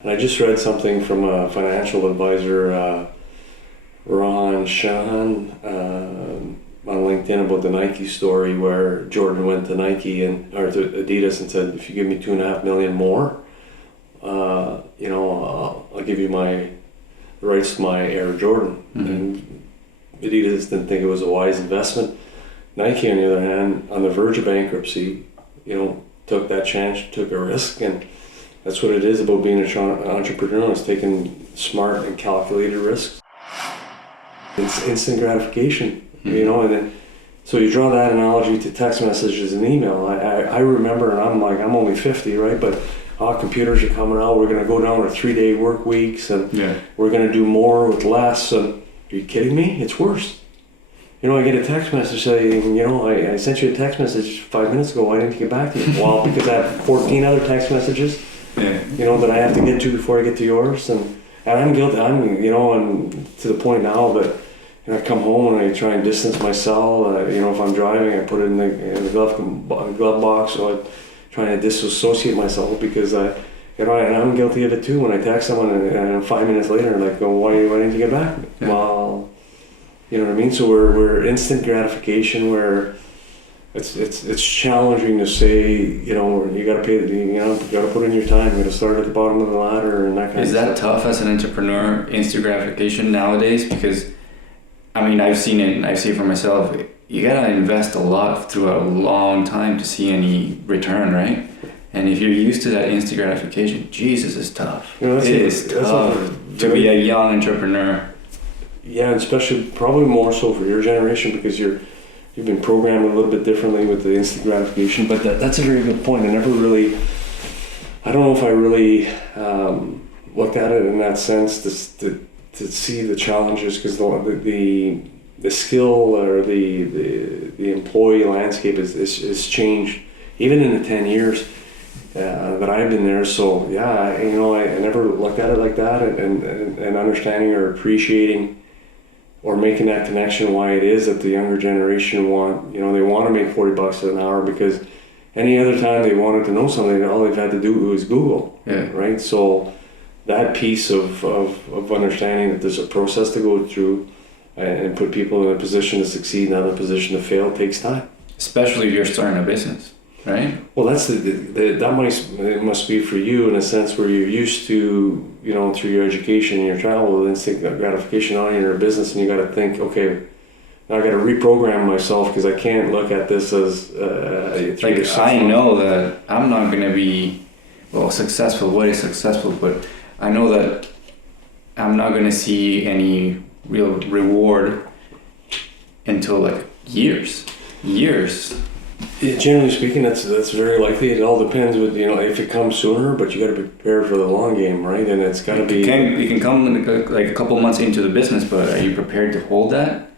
And I just read something from a financial advisor, Ron Shahan, on LinkedIn about the Nike story where Jordan went to Nike or to Adidas and said, if you give me $2.5 million more, I'll give you the rights to my Air Jordan. Mm-hmm. And Adidas didn't think it was a wise investment. Nike, on the other hand, on the verge of bankruptcy, took that chance, took a risk, and that's what it is about being an entrepreneur. It's taking smart and calculated risks. It's instant gratification, mm-hmm. And then so you draw that analogy to text messages and email. I remember, and I'm only 50, right? But computers are coming out. We're going to go down to 3-day work weeks, and we're going to do more with less. And are you kidding me? It's worse. I get a text message saying, I sent you a text message 5 minutes ago. Why didn't you get back to me? Well, because I have 14 other text messages, that I have to get to before I get to yours. And I'm guilty. And to the point now that I come home and I try and distance myself. If I'm driving, I put it in the glove box. So I'm trying to disassociate myself because and I'm guilty of it too. When I text someone and 5 minutes later, I'm like, why didn't you get back to me? Yeah. Well, you know what I mean? So we're instant gratification where it's challenging to say, you got to pay, you got to put in your time. You got to start at the bottom of the ladder and that kind of stuff. Is that tough as an entrepreneur, instant gratification nowadays? Because I've seen it, and I see it for myself. You got to invest a lot through a long time to see any return, right? And if you're used to that instant gratification, Jesus, it's tough. It is tough to be a young entrepreneur. Yeah, especially probably more so for your generation because you've been programmed a little bit differently with the instant gratification. But that's a very good point. I don't know if I really looked at it in that sense to see the challenges, because the skill or the employee landscape is changed even in the 10 years that I've been there. So yeah, I never looked at it like that, and understanding or appreciating or making that connection why it is that the younger generation they want to make $40 an hour, because any other time they wanted to know something, all they've had to do was Google, right? So that piece of understanding that there's a process to go through and put people in a position to succeed, not in a position to fail, takes time. Especially if you're starting a business, right? Well, that's it must be for you in a sense where you're used to, through your education and your travel, instant gratification on your business, and you got to think, okay, now I got to reprogram myself because I can't look at this as I know that I'm not going to be successful. What is successful? But I know that I'm not going to see any real reward until years. Generally speaking, that's very likely. It all depends with if it comes sooner, but you got to be prepared for the long game, right? And it's got to be. You can come a couple months into the business, but are you prepared to hold that?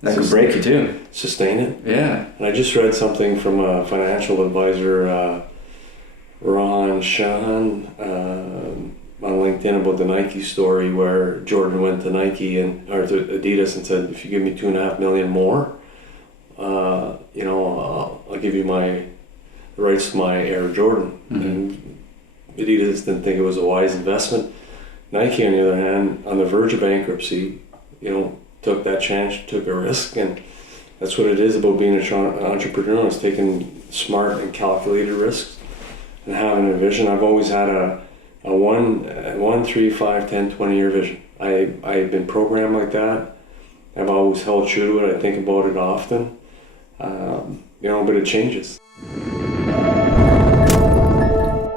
That could break you too. Sustain it. Yeah. And I just read something from a financial advisor, Ron Shahan, on LinkedIn about the Nike story where Jordan went to Nike or to Adidas and said, if you give me $2.5 million more, I'll give you the rights to my Air Jordan. Mm-hmm. And Adidas didn't think it was a wise investment. Nike, on the other hand, on the verge of bankruptcy, took that chance, took a risk, and that's what it is about being an entrepreneur. It's taking smart and calculated risks and having a vision. I've always had a 1, 3, 5, 10, 20-year vision. I've been programmed like that. I've always held true to it. I think about it often. But it changes.